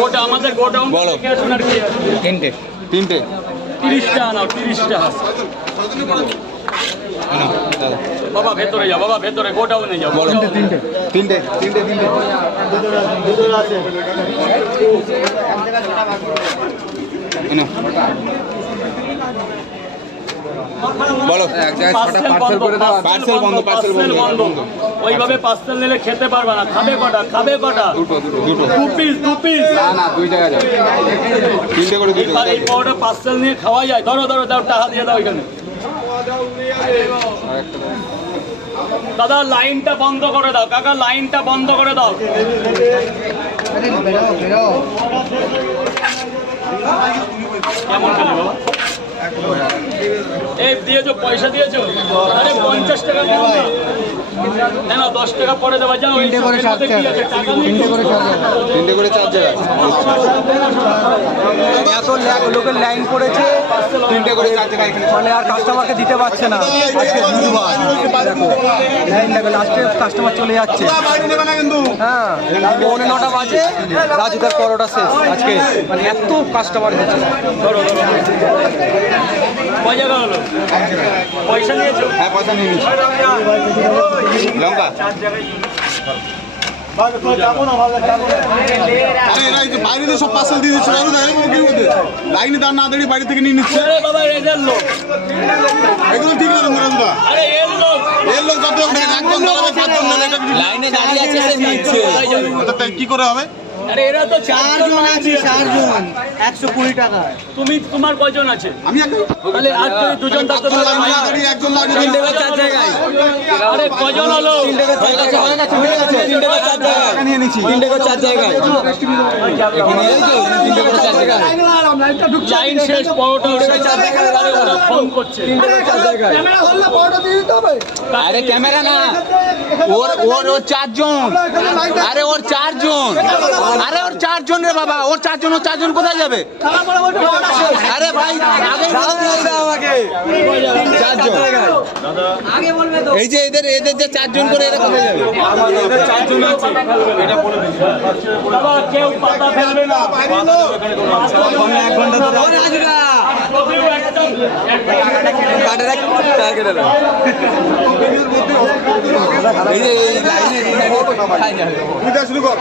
গোটা আমাদের গোডাউন তিনটে 30টা নাও 30টা বাবা ভেতরে যাও বাবা ভেতরে গোডাউনে যাও বলো তিনটে বলো পার্সেল বন্ধ ওইভাবে পার্সেল নিলে খেতে পারবে না। খাবে কটা দুটো দু পিস না দুই জায়গায় যাবে তিনটে করে দুটো এই পাউডার পার্সেল নিয়ে খাওয়া যায়। ধরো দাও টাকা দিয়ে দাও এখানে। দাদা লাইনটা বন্ধ করে দাও কাকা, লাইনটা বন্ধ করে দাও। কেমন খেলে বাবা? এই দিয়েছো পয়সা দিয়েছো? আরে 50 টাকা না 10 টাকা পরে দেওয়া যাও। তিনটে করে 4 জায়গায় এত লোকের লাইন পড়েছে, তিনটে করে 4 জায়গায় এখানে মানে আর কাস্টমারকে দিতে পারছে না। আজকে বুধবার দেখো লাইন লাগবে, লাস্টে কাস্টমার চলে যাচ্ছে। হ্যাঁ 9:30 বাজে রাজুদার পরোটা শেষ আজকে, মানে এত কাস্টমার হচ্ছে। কয় জায়গা হলো? পয়সা নিয়েছো? হ্যাঁ পয়সা নিয়ে নিচ্ছি। লঙ্কা বাইরে তো সব পার্সেল দিয়ে দিচ্ছে, লাইনে দাঁড় না দাঁড়িয়ে বাড়ি থেকে নিয়ে নিচ্ছে। বাবা এদের লোক এগুলো ঠিক আছে রাজুদা, আরে এর লোক এর লোক যত একজন দাঁড়াবে 5 জন লাইনে দাঁড়িয়ে আছে সে নিচ্ছে, কি করে হবে? আরে এরা তো 4 জন আছে, 4 জন 120 টাকা। তুমি তোমার কয়জন আছে? আমি একটা তাহলে আর তুমি দুজন থাকতে পারো। দাঁড়িয়ে একজন লাগে 3 টাকা 4 জায়গায়। আরে কয়জন হলো? 3 টাকা 4 জায়গায় 3 টাকা 4 জায়গায় নিয়ে নিচ্ছি। 3 টাকা 4 জায়গায় এখানে এই তো 3 টাকা 4 জায়গায় লাইন শেষ, পরোটা ওটা 4 জায়গায় ওরা ফোন করছে। 3 টাকা 4 জায়গায়। ক্যামেরা হলে পরোটা দিয়ে দিতে হবে। আরে ক্যামেরা না, ওর 4 জন। আরে ওর 4 জন, আরে ওর 4 জন রে বাবা, ওর 4 জন কোথায় যাবে? আরে ভাই আগে দিয়ে দাও আমাকে 4 জন আগে বলবে তো। এই যে এদের যে 4 জন করে এরা কোথায় যাবে? এদের 4 জন আছে এটা বলে দিই বাবা, কেউ পাতা ফেলবে না। 1 ঘন্টা ধরে ওরে রাজুদা কাটে রাখ টার্গেট দাও। এই যে এই লাইনে খাই যাবে। বুঝা শুরু কর।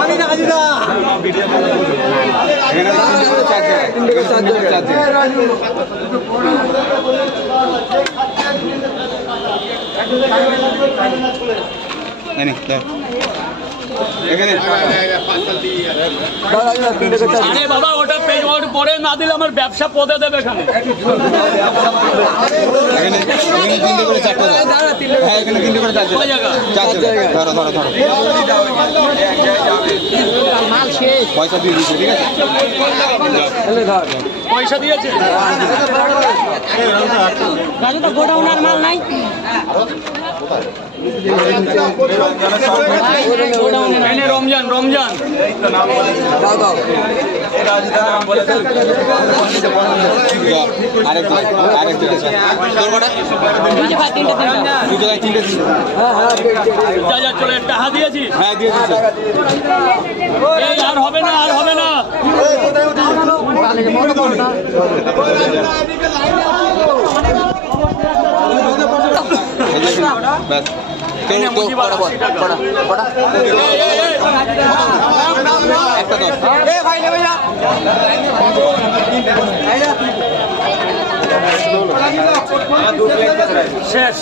আমি রাজুদা এখানে 3 করে 4 জায়গায় 3 টাকা 4 জায়গায়। এনে দাও এখানে আরে বাবা ওটা পেমেন্ট পরে না দিলে আমার ব্যবসা পদে দেবে এখানে। এখানে 3 করে 4 জায়গায়। হ্যাঁ এখানে 3 করে 4 কয় জায়গায় জায়গা? 4 জায়গায়। ধরো পয়সা দিয়ে দিচ্ছি, ঠিক আছে? পয়সা দিয়েছে? রাজুদা গোডাউন আর মাল নাই। এনে রমজান দাও দাও আরেক আছে তোর কটা? 2 জায়গায় 3টে। যা চলে টাকা দিয়েছিস? হ্যাঁ দিয়ে দিচ্ছি। এই আর হবে না ব্যাস এনে মুজিবার 80 টাকা। একটা দশ। এ ভাই নেবে যা শেষ